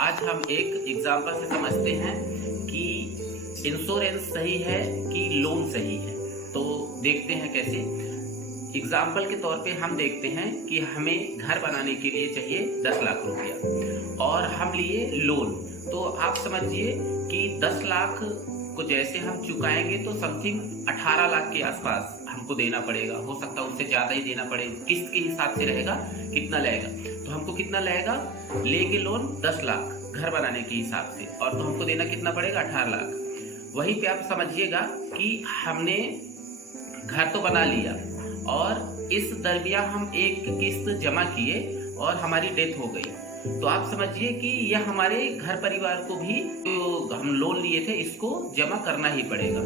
आज हम एक एग्जाम्पल से समझते हैं कि इंश्योरेंस सही है कि लोन सही है। तो देखते हैं कैसे। एग्जाम्पल के तौर पे हम देखते हैं कि हमें घर बनाने के लिए चाहिए 10 लाख रुपया और हम लिए लोन। तो आप समझिए कि 10 लाख को जैसे हम चुकाएंगे तो समथिंग 18 लाख के आसपास हमको देना पड़ेगा। हो सकता है उससे ज़्यादा ही देना पड़े, किस्त के हिसाब से रहेगा कितना लगेगा। तो हमको कितना लगेगा, लेंगे लोन 10 लाख घर बनाने के हिसाब से, और तो हमको देना कितना पड़ेगा 18 लाख। वहीं पे आप समझिएगा कि हमने घर तो बना लिया और इस दरमियान हम एक किस्त जमा किए और हमारी डेथ हो गई। तो आप समझिए कि यह हमारे घर परिवार को भी जो हम लोन लिए थे इसको जमा करना ही पड़ेगा,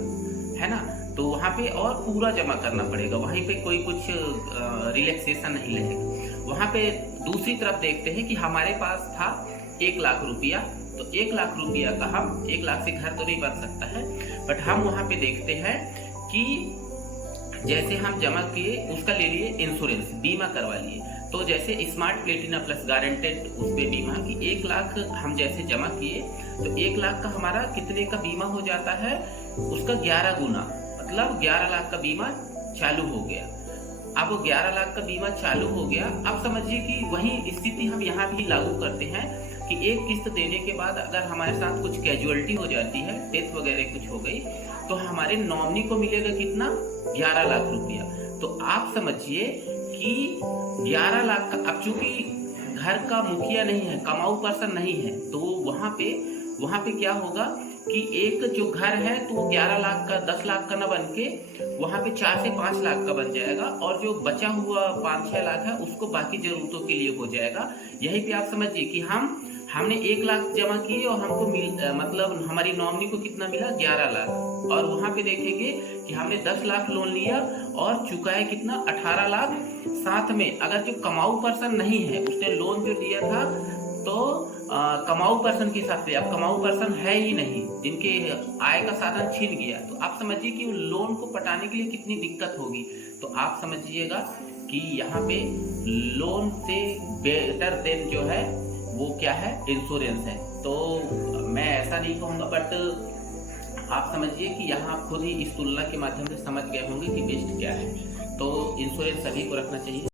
है ना। तो वहाँ पे और पूरा जमा करना पड़ेगा, वहीं पे कोई कुछ रिलैक्सेशन नहीं लगेगा। वहाँ पे दूसरी तरफ देखते हैं कि हमारे पास था 1 लाख रुपया। तो 1 लाख रुपया का हम 1 लाख से घर तो नहीं बन सकता है, बट हम वहाँ पे देखते हैं कि जैसे हम जमा किए उसका ले लिए इंश्योरेंस, बीमा करवा लिए। तो जैसे स्मार्ट प्लेटिना प्लस गारंटेड उस पे बीमा की 1 लाख हम जैसे जमा किए तो 1 लाख का हमारा कितने का बीमा हो जाता है, उसका 11 गुना, मतलब 11 लाख का बीमा चालू हो गया। अब वो 11 लाख का बीमा चालू हो गया। अब समझिए कि वही स्थिति हम यहाँ भी लागू करते हैं कि एक किस्त देने के बाद अगर हमारे साथ कुछ कैजुअलिटी हो जाती है, डेथ वगैरह कुछ हो गई, तो हमारे नॉमिनी को मिलेगा कितना, 11 लाख रुपया। तो आप समझिए कि 11 लाख का, अब चूंकि घर का मुखिया नहीं है, कमाऊ पर्सन नहीं है, तो वहां पे क्या होगा कि एक जो घर है तो वो 11 लाख का 10 लाख का ना बन के वहां पे 4 से 5 लाख का बन जाएगा, और जो बचा हुआ 5-6 लाख है उसको बाकी जरूरतों के लिए हो जाएगा। यहीं पे आप समझिए कि हमने 1 लाख जमा किए और हमको मतलब हमारी नॉमिनी को कितना मिला, 11 लाख। और वहां पे देखेंगे कि हमने 10 लाख लोन लिया और चुकाया कितना, 18 लाख। साथ में अगर जो कमाऊ पर्सन नहीं है, उसने लोन जो लिया था तो कमाऊ पर्सन के हिसाब से, अब कमाऊ पर्सन है ही नहीं, जिनके आय का साधन छिन गया, तो आप समझिए कि लोन को पटाने के लिए कितनी दिक्कत होगी। तो आप समझिएगा कि यहाँ पे लोन से बेटर देन जो है वो क्या है, इंश्योरेंस है। तो मैं ऐसा नहीं कहूँगा, बट आप समझिए कि यहाँ खुद ही इस तुलना के माध्यम से समझ गए होंगे कि बेस्ट क्या है। तो इंश्योरेंस सभी को रखना चाहिए।